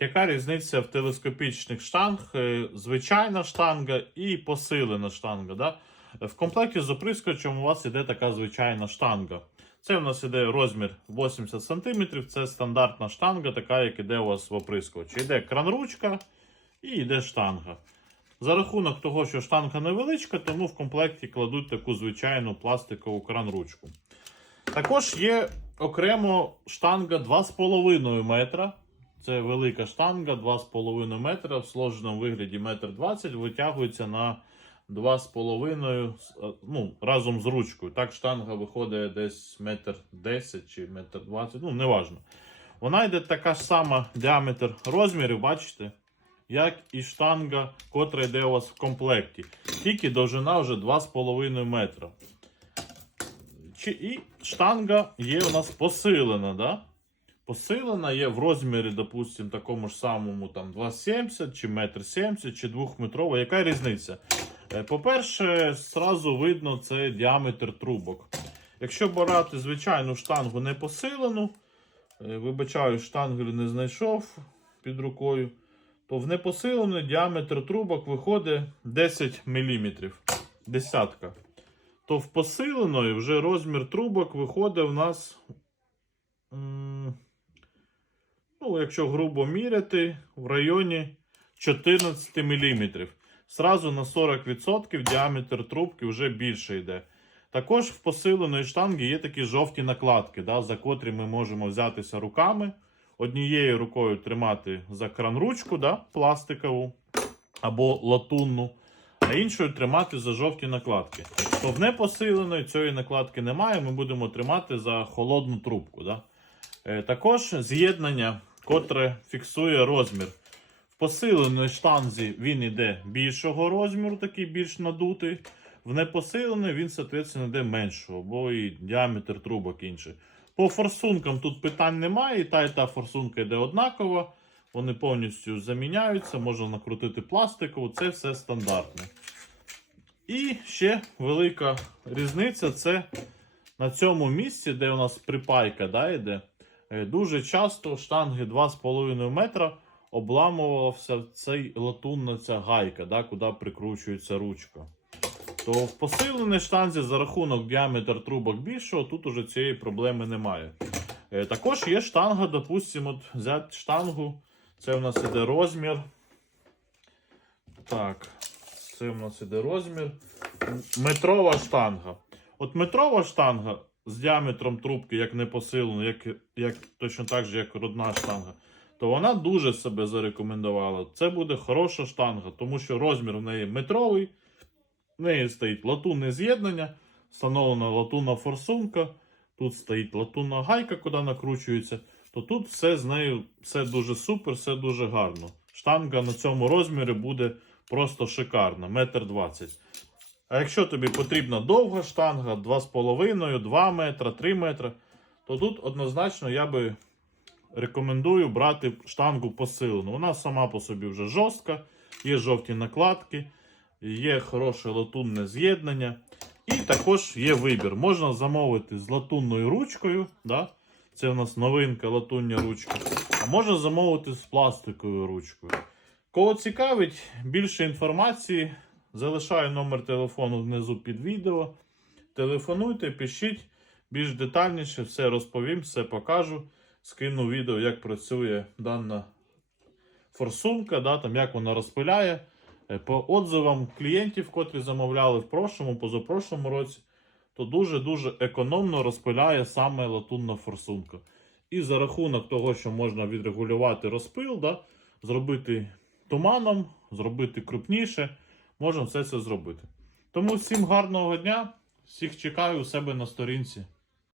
Яка різниця в телескопічних штанг? Е, Звичайна штанга і посилена штанга. Да? В комплекті з оприскувачем у вас іде така звичайна штанга. Це у нас іде розмір 80 см, це стандартна штанга, така, як іде у вас в оприскувачі. Іде кранручка і йде штанга. За рахунок того, що штанга невеличка, тому в комплекті кладуть таку звичайну пластикову кранручку. Також є окремо штанга 2,5 метра. Це велика штанга 2,5 метра в сложеному вигляді 1,20 м витягується на 2,5 ну, разом з ручкою. Так штанга виходить десь 1,10 м чи 1,20 м, ну неважно. Вона йде така ж сама діаметр розмірів, бачите? Як і штанга, котра йде у вас в комплекті. Тільки довжина вже 2,5 метра. І штанга є у нас посилена, да? Посилена є в розмірі, допустим, такому ж самому там 2,70 чи 1,70 чи 2-метрова. Яка різниця? Е, По-перше, зразу видно це діаметр трубок. Якщо брати звичайну штангу не посилену, е, вибачаю, штангу не знайшов під рукою, то в непосилену діаметр трубок виходить 10 мм. Десятка. То в посиленої вже розмір трубок виходить в нас. Ну, якщо грубо міряти, в районі 14 мм. Сразу на 40% діаметр трубки вже більше йде. Також в посиленої штанги є такі жовті накладки, да, за котрі ми можемо взятися руками. Однією рукою тримати за кранручку да, пластикову або латунну, а іншою тримати за жовті накладки. То в непосиленої цієї накладки немає, ми будемо тримати за холодну трубку. Да. Е, Також з'єднання, котре фіксує розмір. В посиленій штанзі він йде більшого розміру, такий більш надутий. В непосиленій він, соответственно, йде меншого, бо і діаметр трубок інший. По форсункам тут питань немає, і та і та форсунка йде однакова. Вони повністю заміняються, можна накрутити пластикову, це все стандартне. І ще велика різниця це на цьому місці, де у нас припайка да, йде. Е, Дуже часто штанги 2,5 метра обламувався цей латунна ця гайка, да, куди прикручується ручка. То в посиленій штанзі за рахунок діаметр трубок більшого, тут уже цієї проблеми немає. Е, Також є штанга, допустимо, от взяти штангу. Це у нас іде розмір. Так, це у нас іде розмір. Метрова штанга. От метрова штанга з діаметром трубки, як не посилено, як, як точно так же, як родна штанга, то вона дуже себе зарекомендувала. Це буде хороша штанга, тому що розмір в неї метровий, в неї стоїть латунне з'єднання, встановлена латунна форсунка, тут стоїть латунна гайка, куди накручується. То тут все з нею все дуже супер, все дуже гарно. Штанга на цьому розмірі буде просто шикарна, метр двадцять. А якщо тобі потрібна довга штанга, 2,5, 2 метра, 3 метра, то тут однозначно я би рекомендую брати штангу посилену. Вона сама по собі вже жорстка, є жовті накладки, є хороше латунне з'єднання. І також є вибір. Можна замовити з латунною ручкою. Да? Це у нас новинка латуння ручка. А можна замовити з пластиковою ручкою. Кого цікавить більше інформації, залишаю номер телефону внизу під відео. Телефонуйте, пишіть більш детальніше, все розповім, все покажу. Скину відео, як працює дана форсунка, да, там, як вона розпиляє. Е, По отзивам клієнтів, котрі замовляли в прошлому, позапрошлому році, то дуже-дуже економно розпиляє саме латунна форсунка. І за рахунок того, що можна відрегулювати розпил, да, зробити туманом, зробити крупніше, можна все це зробити. Тому всім гарного дня, всіх чекаю у себе на сторінці.